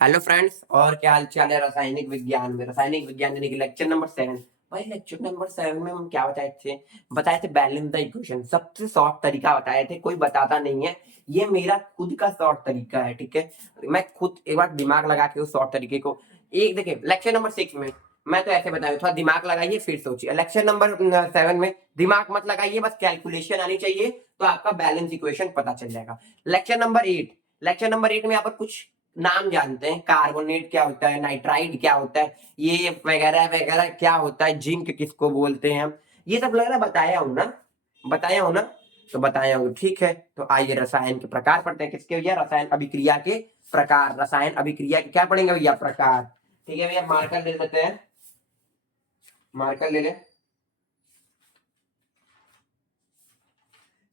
Hello friends, और क्या हाल चाल है। रासायनिक विज्ञान यानी कि लेक्चर नंबर 7। भाई लेक्चर नंबर 7 में हम क्या बताए थे बैलेंस द इक्वेशन। सबसे शॉर्ट तरीका बताए थे, कोई बताता नहीं है। ये मेरा खुद का शॉर्ट तरीका है, ठीक है। मैं खुद एक बार दिमाग लगा के उस शॉर्ट तरीके को एक देखिए लेक्चर नंबर 6 में मैं तो ऐसे बताया, थोड़ा दिमाग लगाइए फिर सोचिए। लेक्चर नंबर 7 में दिमाग मत लगाइए, बस कैलकुलेशन आनी चाहिए तो आपका बैलेंस इक्वेशन पता चल जाएगा। लेक्चर नंबर 8 में यहाँ पर कुछ नाम जानते हैं। कार्बोनेट क्या होता है, नाइट्राइड क्या होता है, ये वगैरह वगैरह क्या होता है, जिंक किसको बोलते हैं हम, ये सब लग रहा है बताया हूं ना। तो बताया हूं, ठीक है। तो आइए रसायन के प्रकार पढ़ते हैं। किसके भैया? रसायन अभिक्रिया के प्रकार। रसायन अभिक्रिया के क्या पढ़ेंगे भैया? प्रकार। ठीक है भैया, मार्कर ले लेते हैं, मार्कर ले ले।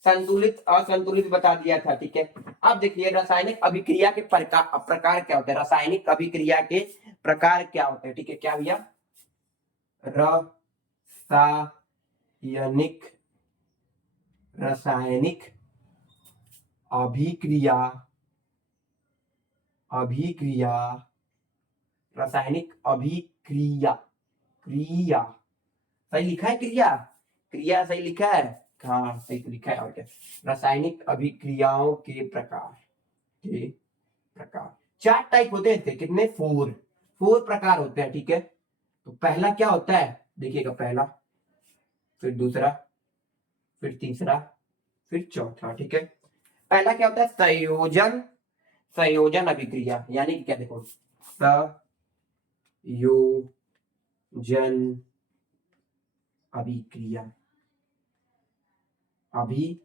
संतुलित असंतुलित बता दिया था, ठीक है। अब देखिए रासायनिक अभिक्रिया के प्रकार क्या होते हैं। रासायनिक अभिक्रिया के प्रकार क्या होते हैं, ठीक है। क्या भैया? रासायनिक रासायनिक अभिक्रिया अभिक्रिया रासायनिक अभिक्रिया क्रिया सही लिखा है, क्रिया क्रिया सही लिखा है। हाँ सही तो लिखा है, और क्या। रासायनिक अभिक्रियाओं के प्रकार 4 टाइप होते हैं। कितने? 4 प्रकार होते हैं, ठीक है। तो पहला क्या होता है देखिएगा, पहला, फिर दूसरा, फिर तीसरा, फिर चौथा, ठीक है। पहला क्या होता है? संयोजन अभिक्रिया, यानी कि क्या, देखो, संयोजन अभिक्रिया अभिक्रिया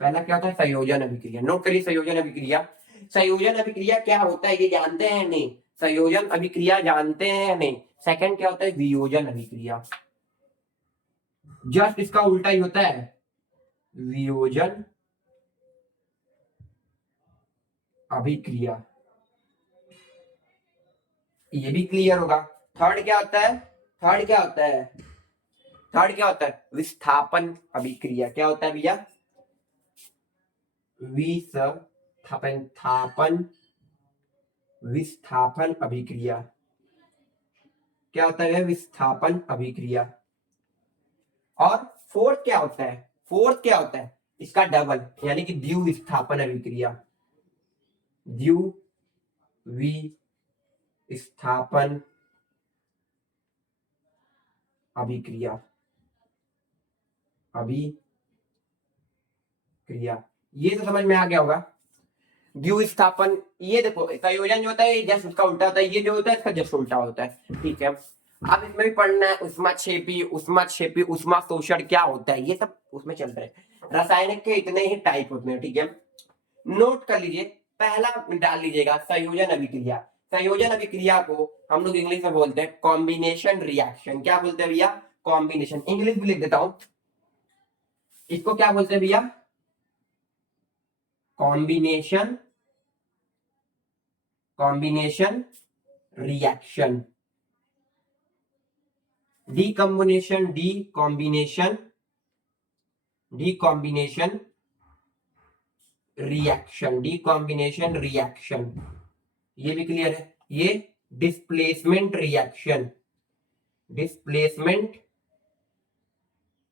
पहला क्या होता है? संयोजन अभिक्रिया। नोट करिए, संयोजन अभिक्रिया क्या होता है ये जानते हैं नहीं? संयोजन अभिक्रिया जानते हैं नहीं? सेकंड क्या होता है? वियोजन अभिक्रिया। जस्ट इसका उल्टा ही होता है, वियोजन अभिक्रिया। ये भी क्लियर होगा। थर्ड क्या होता है? थर्ड क्या होता है? थर्ड क्या होता है? विस्थापन अभिक्रिया। क्या होता है भैया? विस्थापन विस्थापन अभिक्रिया। क्या होता है? विस्थापन अभिक्रिया। और फोर्थ क्या होता है? इसका डबल, यानी कि द्विविस्थापन अभिक्रिया। द्विविस्थापन अभिक्रिया ये तो समझ में आ गया होगा। द्विविस्थापन, ये देखो संयोजन जो होता है ये जस्ट उसका उल्टा होता है, ये जो होता है इसका जस्ट उल्टा होता है, ठीक है। अब इसमें भी पढ़ना है उष्मा शोषण क्या होता है, ये सब उसमें चल रहा है। रासायनिक के इतने ही टाइप होते हैं, ठीक है। नोट कर लीजिए, पहला डाल लीजिएगा संयोजन अभिक्रिया। संयोजन अभिक्रिया को हम लोग इंग्लिश में बोलते हैं कॉम्बिनेशन रिएक्शन। क्या बोलते हैं भैया? कॉम्बिनेशन। इंग्लिश भी लिख देता हूं, इसको क्या बोलते हैं भैया? Combination combination reaction. Decombination reaction. ये भी क्लियर है। ये डिस्प्लेसमेंट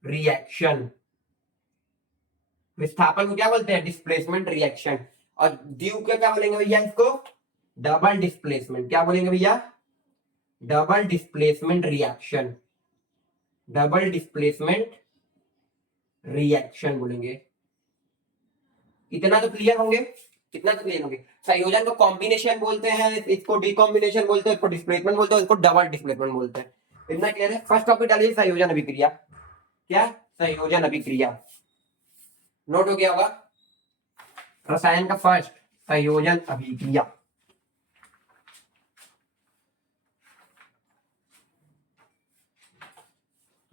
रिएक्शन। विस्थापन को क्या बोलते हैं? Displacement reaction. और द्यू को क्या बोलेंगे भैया? इसको डबल डिस्प्लेसमेंट। क्या बोलेंगे भैया? डबल डिस्प्लेसमेंट रिएक्शन बोलेंगे। इतना तो क्लियर होंगे, संयोजन को कॉम्बिनेशन बोलते हैं, इसको डीकॉम्बिनेशन बोलते हैं, इसको डिस्प्लेसमेंट बोलते हैं, इसको डबल डिस्प्लेसमेंट बोलते हैं। इतना क्लियर है। फर्स्ट टॉपिक डालिए संयोजन अभिक्रिया। क्या? संयोजन अभिक्रिया। नोट हो गया होगा। रसायन का फर्स्ट, संयोजन अभिक्रिया।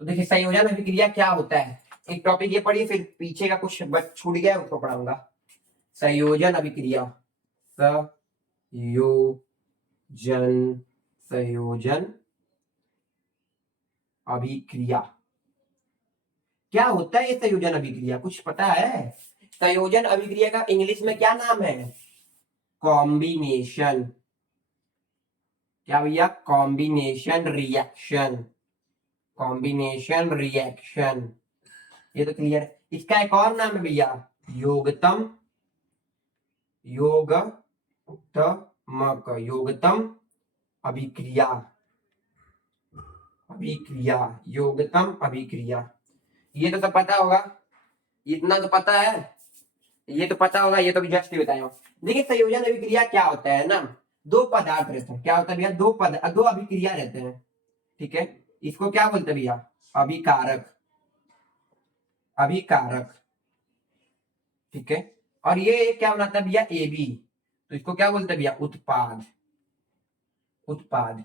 तो देखिए संयोजन अभिक्रिया क्या होता है। एक टॉपिक ये पढ़िए, फिर पीछे का कुछ छूट गया उसको पढ़ाऊंगा। संयोजन अभिक्रिया, संयोजन अभिक्रिया क्या होता है? ये संयोजन अभिक्रिया कुछ पता है? संयोजन अभिक्रिया का इंग्लिश में क्या नाम है? कॉम्बिनेशन, क्या भैया, कॉम्बिनेशन रिएक्शन, कॉम्बिनेशन रिएक्शन, ये तो क्लियर है। इसका एक और नाम है भैया, योगतम, योगतम अभिक्रिया, अभिक्रिया, योगतम अभिक्रिया। ये तो सब पता होगा, इतना तो पता है, ये तो पता होगा, ये तो जस्ट ही बताया हूं। देखिए संयोजन अभिक्रिया क्या होता है ना, दो पदार्थ रहते हैं, क्या होता है भैया, दो अभिक्रिया रहते हैं, ठीक है। इसको क्या बोलते हैं भैया, अभिकारक, अभिकारक, ठीक है। और ये क्या बनाता है भैया, AB, तो इसको क्या बोलते हैं भैया, उत्पाद, उत्पाद।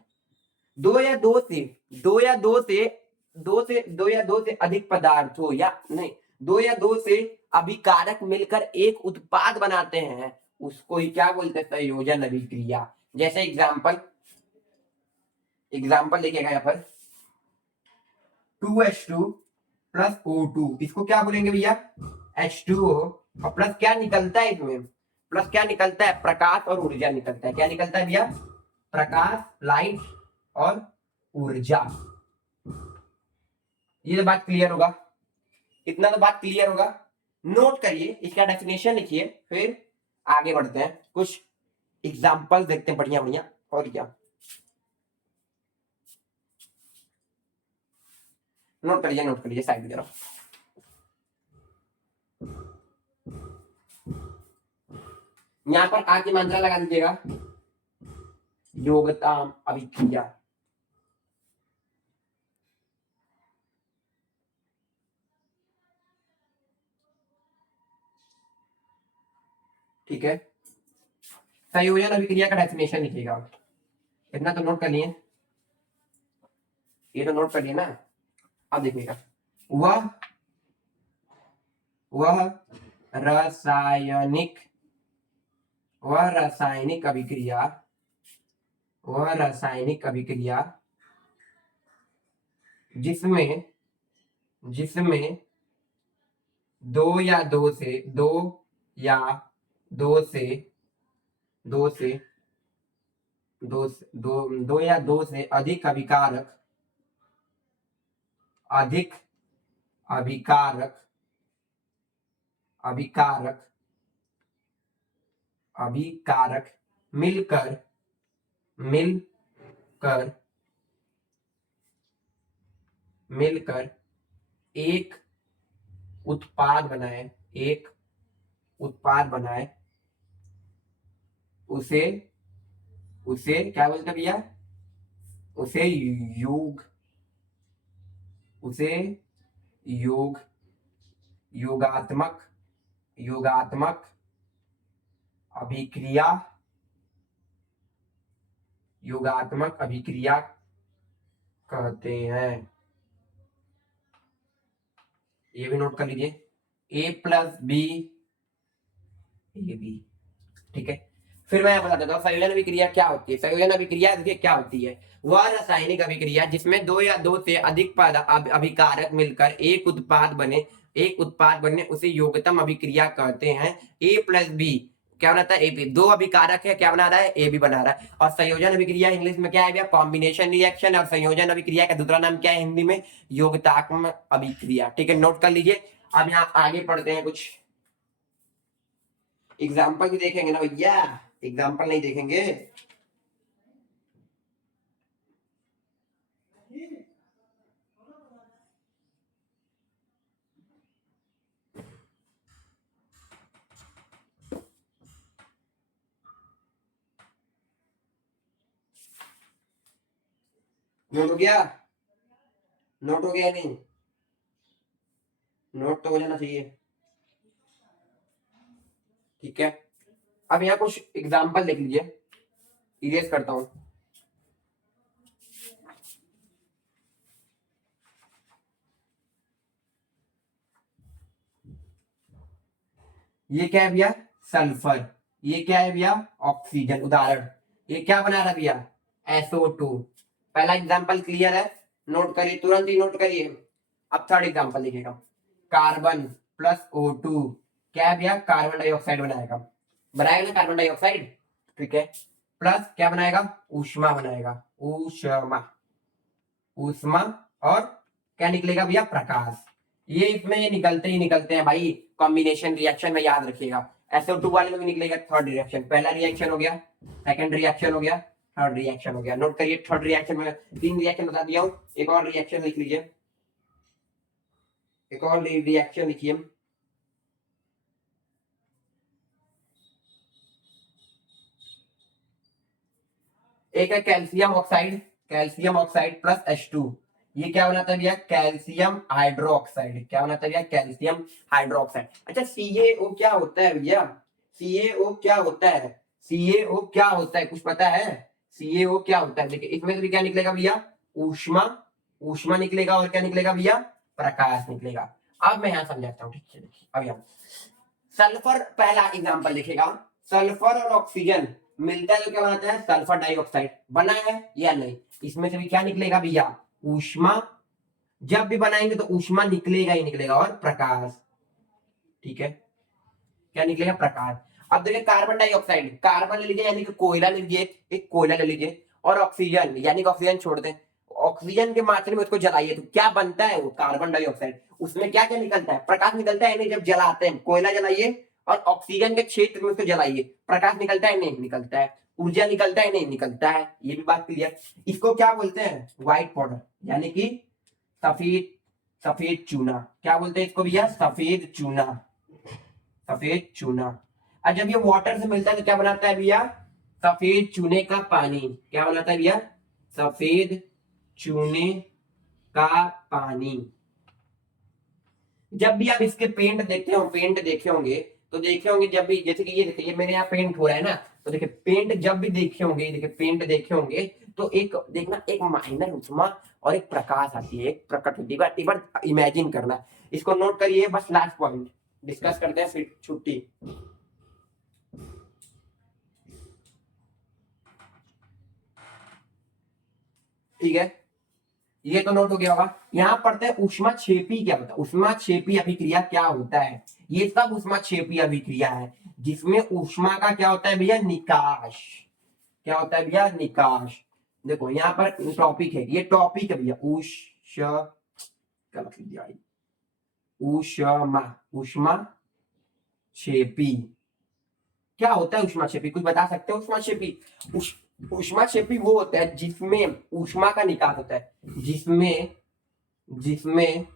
दो या दो से दो या दो से दो या दो से अधिक पदार्थ हो, या नहीं, दो या दो से अभिकारक मिलकर एक उत्पाद बनाते हैं, उसको ही क्या बोलते हैं, संयोजन अभिक्रिया। जैसे एग्जाम्पल देखिएगा यहाँ पर 2H2 प्लस O2, इसको क्या बोलेंगे भैया, H2O, और प्लस क्या निकलता है इसमें, प्लस क्या निकलता है, प्रकाश और ऊर्जा निकलता है। क्या निकलता है भैया, प्रकाश, लाइट और ऊर्जा। ये तो बात क्लियर होगा, इतना तो बात क्लियर होगा। नोट करिए, इसका डेफिनेशन लिखिए, फिर आगे बढ़ते हैं, कुछ एग्जाम्पल देखते हैं बढ़िया बढ़िया। और क्या, नोट करिए साइड में जरा। यहां पर आके मात्रा लगा दीजिएगा, योगता अभिक्रिया, ठीक है। संयोजन अभिक्रिया का डेफिनेशन लिखिएगा, इतना तो नोट कर लिए, ये तो नोट कर लिए ना। अब देखिएगा, वह रासायनिक अभिक्रिया, वह रासायनिक अभिक्रिया जिसमें दो या दो से अधिक अभिकारक मिलकर एक उत्पाद बनाए, उसे क्या बोलते भैया, उसे योगात्मक अभिक्रिया कहते हैं। ये भी नोट कर लीजिए, A+B, ठीक है। फिर मैं बता देता हूँ संयोजन अभिक्रिया क्या होती है। संयोजन अभिक्रिया देखिए क्या होती है, वह रासायनिक अभिक्रिया जिसमें दो या दो से अधिक अभिकारक मिलकर एक उत्पाद बने उसे योगतम अभिक्रिया कहते हैं। A+B क्या बनाता है, AB, दो अभिकारक है, क्या बना रहा है, AB बना रहा है। और संयोजन अभिक्रिया इंग्लिश में क्या है, कॉम्बिनेशन रिएक्शन। और संयोजन अभिक्रिया का दूसरा नाम क्या है हिंदी में, योगतात्मक अभिक्रिया, ठीक है, नोट कर लीजिए। अब यहाँ आगे पढ़ते हैं, कुछ एग्जाम्पल भी देखेंगे ना भैया, एग्जाम्पल नहीं देखेंगे। नोट हो गया, नोट हो गया नहीं, नोट तो हो जाना चाहिए, ठीक है। अब यहाँ कुछ एग्जाम्पल लिख लीजिए, इरेज करता हूं। ये क्या है भैया, सल्फर। ये क्या है भैया, ऑक्सीजन। उदाहरण, ये क्या बना रहा है भैया, SO2। पहला एग्जाम्पल क्लियर है, नोट करिए, तुरंत ही नोट करिए। अब थर्ड एग्जाम्पल लिखिएगा, कार्बन प्लस O2, क्या है भैया, कार्बन डाइऑक्साइड बनाएगा ना कार्बन डाइऑक्साइड। ठीक है, प्लस क्या बनाएगा, ऊष्मा बनाएगा, ऊष्मा, ऊष्मा, और क्या निकलेगा भैया, प्रकाश। ये इसमें निकलते ही निकलते हैं भाई, कॉम्बिनेशन रिएक्शन में याद रखिएगा। SO2 वाले में भी निकलेगा थर्ड रिएक्शन, पहला रिएक्शन हो गया, सेकंड रिएक्शन हो गया, थर्ड रिएक्शन हो गया। नोट करिए, थर्ड रिएक्शन में 3 रिएक्शन बता दिया हूं, एक और रिएक्शन लिख लीजिए, एक और रिएक्शन लिखिए। एक है calcium oxide, calcium oxide plus H2, ये क्या बनाता है भैया, कैल्शियम हाइड्रोक्साइड। क्या बनाता है भैया, कैल्शियम हाइड्रोक्साइड। अच्छा CaO क्या होता है भैया, CaO क्या होता है, CaO क्या होता है, कुछ पता है, CaO क्या होता है? देखिए इसमें से भी क्या निकलेगा भैया, ऊष्मा, ऊष्मा निकलेगा, और क्या निकलेगा भैया, प्रकाश निकलेगा। अब मैं यहां समझाता हूँ, ठीक है, देखिए अब यहाँ सल्फर, पहला एग्जांपल लिखेगा, सल्फर और ऑक्सीजन मिलता है तो क्या बनाता है, सल्फर डाइऑक्साइड बना है या नहीं, इसमें से भी क्या निकलेगा भैया, ऊष्मा, जब भी बनाएंगे तो ऊष्मा निकलेगा ही निकलेगा, और प्रकाश, ठीक है, क्या निकलेगा, प्रकाश। अब देखिए कार्बन डाइऑक्साइड, कार्बन ले लीजिए यानी कि कोयला ले लीजिए, एक कोयला ले लीजिए, और ऑक्सीजन यानी कि ऑक्सीजन छोड़ दें, ऑक्सीजन के मात्रा में उसको जलाइए तो क्या बनता है, वो कार्बन डाइऑक्साइड। उसमें क्या क्या निकलता है, प्रकाश निकलता है नहीं, जब जलाते हैं, कोयला जलाइए और ऑक्सीजन के क्षेत्र में उसको जलाइए, प्रकाश निकलता है नहीं निकलता है, ऊर्जा निकलता है नहीं निकलता है, ये भी बात क्लियर। इसको क्या बोलते हैं, व्हाइट पाउडर, यानी कि सफेद, सफेद चूना। क्या बोलते हैं इसको भैया, सफेद चूना, सफेद चूना। और जब ये वाटर से मिलता है तो क्या बनाता है भैया, सफेद चूने का पानी। क्या बनाता है भैया, सफेद चूने का पानी। जब भी आप इसके पेंट देखते हो, पेंट देखे होंगे तो देखे होंगे, जब भी जैसे कि ये देखिए, ये मेरे यहाँ पेंट हो रहा है ना, तो देखिए पेंट जब भी देखे होंगे, देखिए पेंट देखे होंगे तो एक देखना, एक माइनर ऊष्मा और एक प्रकाश आती है, एक प्रकट होती है, एक बार इमेजिन करना, इसको नोट करिए, बस लास्ट पॉइंट डिस्कस करते हैं फिर छुट्टी। ठीक है, ये तो नोट हो गया होगा। यहाँ पढ़ते हैं ऊष्मा क्षेपी क्या होता है, ऊष्मा क्षेपी अभिक्रिया क्या होता है। ये सब ऊष्मा क्षेपी अभिक्रिया है जिसमें ऊष्मा का क्या होता है भैया, निकाश। क्या होता है भैया, निकाश। देखो यहाँ पर टॉपिक है, ये टॉपिक है भैया, ऊष्मा, ऊष्मा क्षेपी क्या होता है, ऊष्माक्षेपी कुछ बता सकते हो, ऊष्माक्षेपी, ऊष्माक्षेपी वो होता है जिसमें ऊष्मा का निकास होता है, जिसमें जिसमें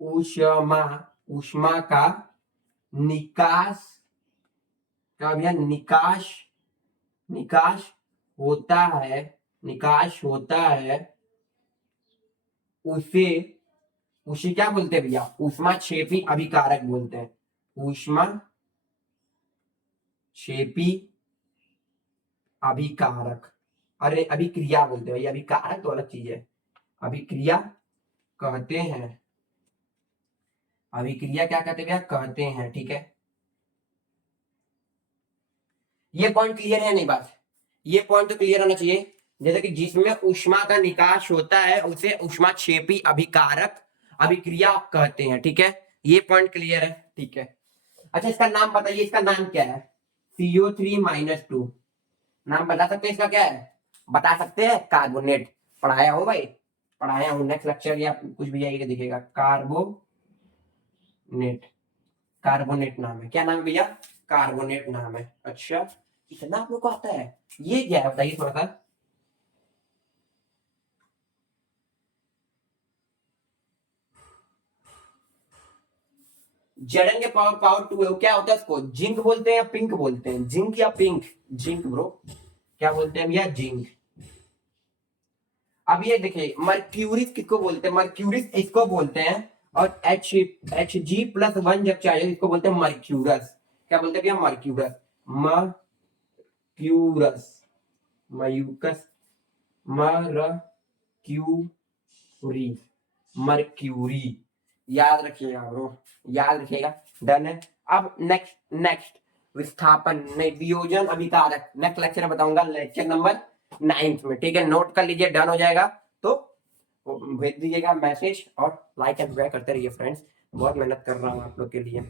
ऊष्मा, ऊष्मा का निकास, क्या भैया, निकाश, निकाश होता है, निकाश होता है, उसे, उसे क्या बोलते हैं भैया, ऊष्माक्षेपी अभिकारक बोलते हैं, ऊष्मा क्षेपी अभिकारक। अरे अभिक्रिया बोलते हैं, अभिकारक तो अलग चीज है, अभिक्रिया कहते हैं, अभिक्रिया क्या कहते हैं, कहते हैं, ठीक है। ये पॉइंट क्लियर है नहीं बात, ये पॉइंट तो क्लियर होना चाहिए, जैसे कि जिसमें ऊष्मा का निकास होता है उसे ऊष्माक्षेपी अभिकारक अभिक्रिया कहते हैं, ठीक है, ये पॉइंट क्लियर है, ठीक है। अच्छा इसका नाम बताइए, इसका नाम क्या है, CO3-2, नाम बता सकते हैं इसका क्या है, बता सकते हैं, कार्बोनेट। पढ़ाया हो भाई, पढ़ाया हूँ, नेक्स्ट लेक्चर या कुछ भी आएगा दिखेगा, कार्बोनेट, कार्बोनेट नाम है, क्या नाम है भैया, कार्बोनेट नाम है। अच्छा इतना आप लोग को आता है, ये क्या है बताइए थोड़ा सा। जड़न के पावर, पावर 2 है, क्या होता है, इसको जिंक बोलते हैं या पिंक बोलते हैं, जिंक या पिंक, जिंक ब्रो, क्या बोलते हैं भैया, जिंक। अब ये देखिए मर्क्यूरिस किसको बोलते हैं, मर्क्यूरिस इसको बोलते हैं, और Hg+1 जब चाहिए इसको बोलते हैं मर्क्यूरस। क्या बोलते हैं भैया, मर्क्यूरस, मर्क्यूरस, मयूकस, मर्क्यूरी, मर्क्यूरी, याद रखिएगा ब्रो, याद रखिएगा, डन है। अब नेक्स्ट, नेक्स्ट विस्थापन में वियोजन अभिकारक, नेक्स्ट लेक्चर में बताऊंगा, लेक्चर नंबर 9 में, ठीक है, नोट कर लीजिए, डन हो जाएगा तो भेज दीजिएगा मैसेज, और लाइक एंड सब्सक्राइब करते रहिए फ्रेंड्स, बहुत मेहनत कर रहा हूँ आप लोग के लिए।